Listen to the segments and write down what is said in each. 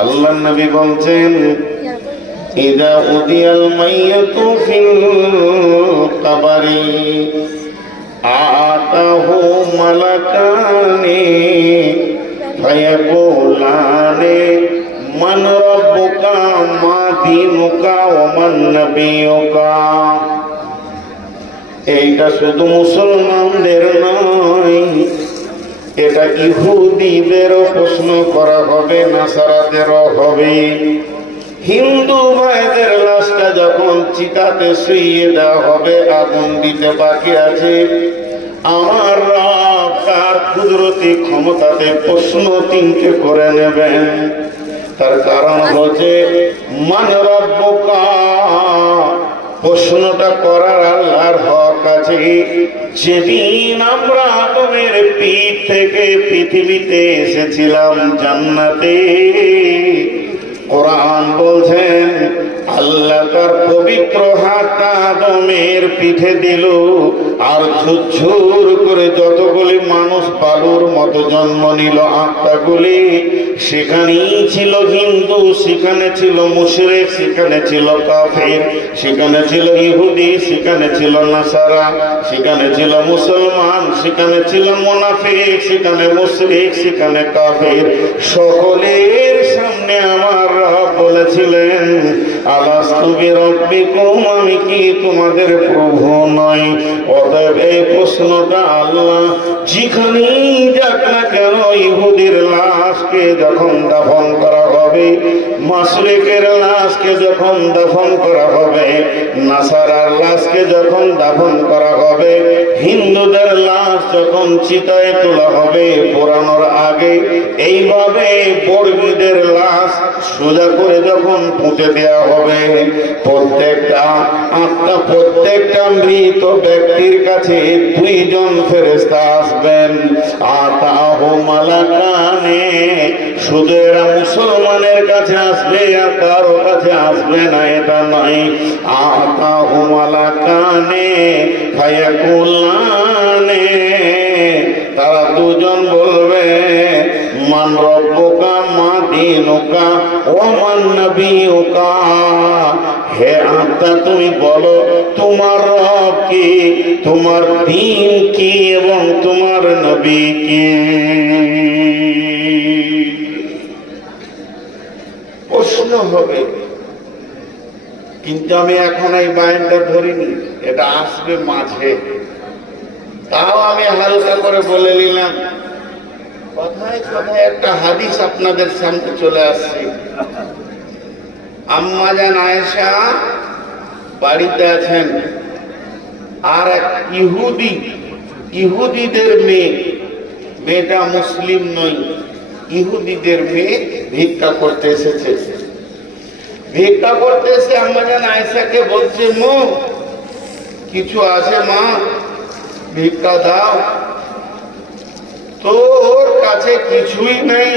আল্লাহর নবী বলছেন ইদা উদিয়াল মাইয়াতু ফিল কবরি আতাহু মালাকানি ফায়াকুলানি মান রাব্বুকা মা দীনুকা ওয়া মান নাবিয়ুকা। এইটা শুধু মুসলমানদের নয়, এটা ইহুদিদেরও প্রশ্ন করা হবে, নাসারাদেরও হবে। হিন্দু ভাইদের লাশটা যখন চিতাতে শুইয়ে দেওয়া হবে, আগুন দিতে বাকি আছে, আমার রব তার কুদরতি ক্ষমতাতে প্রশ্ন তিনটে করে নেবেন। তার কারণ হচ্ছে মান রাব্বুকা, প্রশ্নটা করার আল্লাহর হক আছে। যেদিন আমরা আদমের পিঠ থেকে পৃথিবীতে এসেছিলাম জান্নাতে, কোরআন বলছেন আল্লাহ তার পবিত্র হাত আদমের পিঠে দিল, আর ঝুরঝুর করে যতগুলি মানুষ বালুর মতো জন্ম নিল আত্মাগুলি, সেখানেই ছিল হিন্দু, সেখানে ছিল মুশরিক, সেখানে ছিল কাফির, সেখানে ছিল ইহুদি, সেখানে ছিল নাসারা, সেখানে ছিল মুসলমান, সেখানে ছিল মুনাফিক, সেখানে মুশরিক, সেখানে কাফির। সকলের সামনে আমার রব বলেছিলেন আলাস্তু বিরাব্বিকুম, আমি কি তোমাদের প্রভু নই? অতএব এই প্রশ্নটা আল্লাহ যেখানেই যাক না কেন, ইহুদির লাশকে যখন দাফন করা হবে, মুশরিকের লাশকে যখন দাফন করা হবে, নাসারার লাশকে যখন দাফন করা হবে, হিন্দুদের লাশ যখন চিতায় তোলা হবে পোড়ানোর আগে, এইভাবে বর্গীদের লাশ সোজা করে যখন পুঁতে দেওয়া হবে, প্রত্যেকটা আত্মা, প্রত্যেকটা মৃত ব্যক্তির কাছে দুইজন ফেরেশতা আসবেন। আতাহু মালাকানে, শুধু এরা মুসলমানের কাছে আসবে আর কারো কাছে আসবে না এটা নয়। আতাহু মালাকানে ফায়াকুলানে, তারা দুজন বলবে মান রব্বুকা মা দীনুকা ওয়া মান নাবিয়ুকা, হে আত্মা তুমি বলো তোমার রব কি, তোমার দ্বীন কি এবং তোমার নবী কি। প্রশ্ন হবে, কিন্তু আমি এখন এই বায়ানটা ধরিনি, এটা আসবে মাঝে, তাও আমি হালকা করে বলে নিলাম। কথায় কথায় একটা হাদিস আপনাদের সামনে চলে আসছে। আম্মা জান আয়েশা বাড়িতে আছেন, আর এক ইহুদি, ইহুদিদের মেয়ে, মেয়েটা মুসলিম নয়, ইহুদিদের মেয়ে ভিক্ষা করতে এসেছে। ভিক্ষা করতে এসে আম্মা জান আয়েশাকে বলছে, মো কিছু আছে মা, ভিক্ষা দাও। তোর কাছে কিছুই নেই,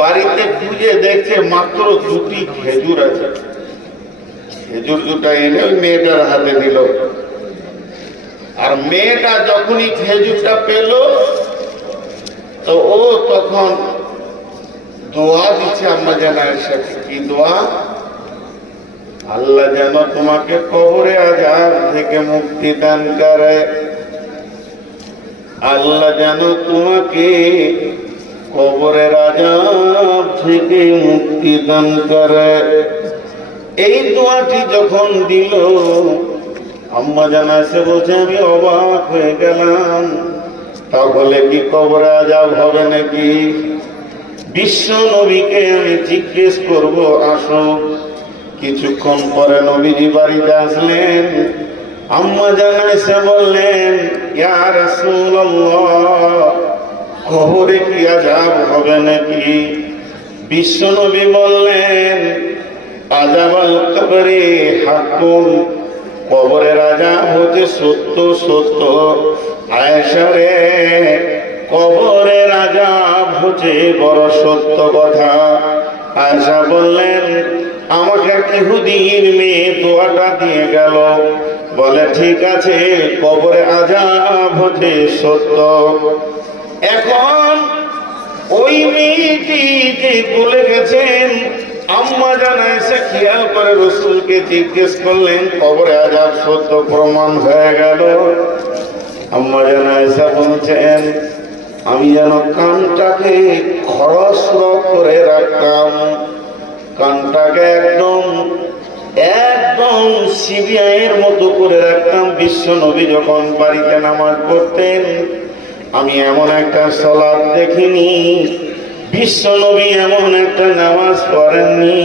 বাড়িতে খুঁজে দেখছে মাত্র দুটি খেজুর আছে। খেজুর দুটা এনে ওই মেয়েটার হাতে দিল, আর মেয়েটা যখনই খেজুরটা পেল তো ও তখন দোয়া দিচ্ছে আম্মা জান আয়েশাকে। কি দোয়া? আল্লাহ যেন তোমাকে কবরে আযাব থেকে মুক্তি দান করে, আল্লাহ যেন তোমাকে কবরের আযাব থেকে মুক্তি দান করে। এই দোয়াটি যখন দিল, আম্মা জান আয়েশা বলছে আমি অবাক হয়ে গেলাম, তাহলে কি কবরে আযাব হবে নাকি? বিশ্ব নবীকে আমি জিজ্ঞেস করব, আসো। কিছুক্ষণ পরে নবীজি বাড়িতে আসলেন। আম্মা জান আয়েশা বললেন, ইয়া রাসূলুল্লাহ, কবরে কি আযাব হবে নাকি? বিশ্ব নবী বললেন, আযাবাল কবরে হাক্কুন, কবরের আযাব হতে সত্য সত্য। আয়েশা রে, কবরের আযাব হচ্ছে বড় সত্য কথা। আয়েশা বললেন, আমাকে এক ইহুদির মেয়ে দোয়াটা দিয়ে গেল, বলে ঠিক আছে, কবরে আযাব হচ্ছে সত্য। এখন ওই মেয়েটি যে বলে গেছেন, আম্মা জানা এসে খেয়াল করে রসুলকে জিজ্ঞেস করলেন, কবরে আযাব সত্য প্রমাণ হয়ে গেল। আম্মা জানা এসে বলছেন, আমি যেন কানটাকে খরস্রোত করে রাখতাম, কানটাকে একদম সিবিআইয়ের মতো করে রাখতাম। বিশ্ব নবী যখন বাড়িতে নামাজ পড়তেন, আমি এমন একটা সালাত দেখিনি, বিশ্ব নবী এমন একটা নামাজ পড়েননি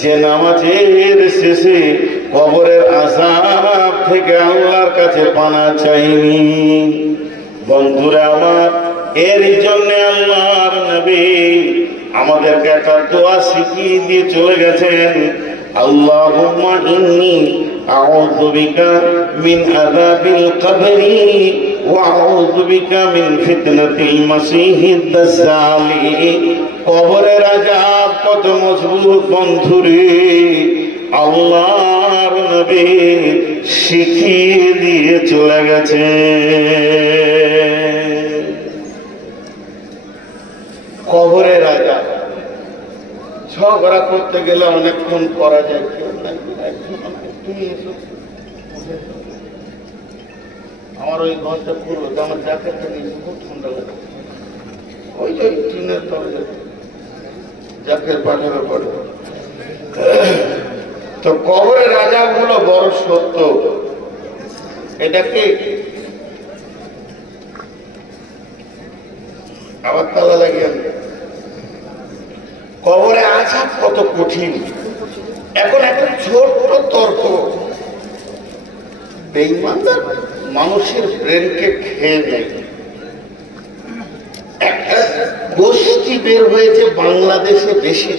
যে নামাজের শেষে কবরের আযাব থেকে আল্লাহর কাছে পানা চাইনি। বন্ধুরা আমার, এর জন্য আল্লাহর নবী আমাদেরকে একটা দোয়া শিখিয়ে দিয়ে চলে গেছেন, আল্লাহুম্মা ইন্নী আউযু বিকা মিন আযাবিল কবরি ওয়া আউযু বিকা মিন ফিতনাতিল মাসিহিদ দাজ্জাল। কবরের আযাব কত মজবুত বন্ধুরে, আল্লাহর নবী শিখিয়ে দিয়ে চলে গেছে। কবরের আযাব ঝগড়া করতে গেলে অনেকক্ষণ করা যায়। আমার ওই ঘরটা পুরো আমার জ্যাকেটটা নিয়েছে, খুব ঠান্ডা লাগে। ওই যে টিনের তলে জ্যাকেট পাঠাবে পড়ে। তো কবরের আযাব হলো বড় সত্য। এটাকে আবার তালা লাগিয়ে, কবরে আযাব কত কঠিন। এখন একটা ছোট্ট তর্ক, বেঈমানদের মানুষের ব্রেনকে খেয়ে নেয়। একটা গোষ্ঠী বের হয়েছে বাংলাদেশে বেশি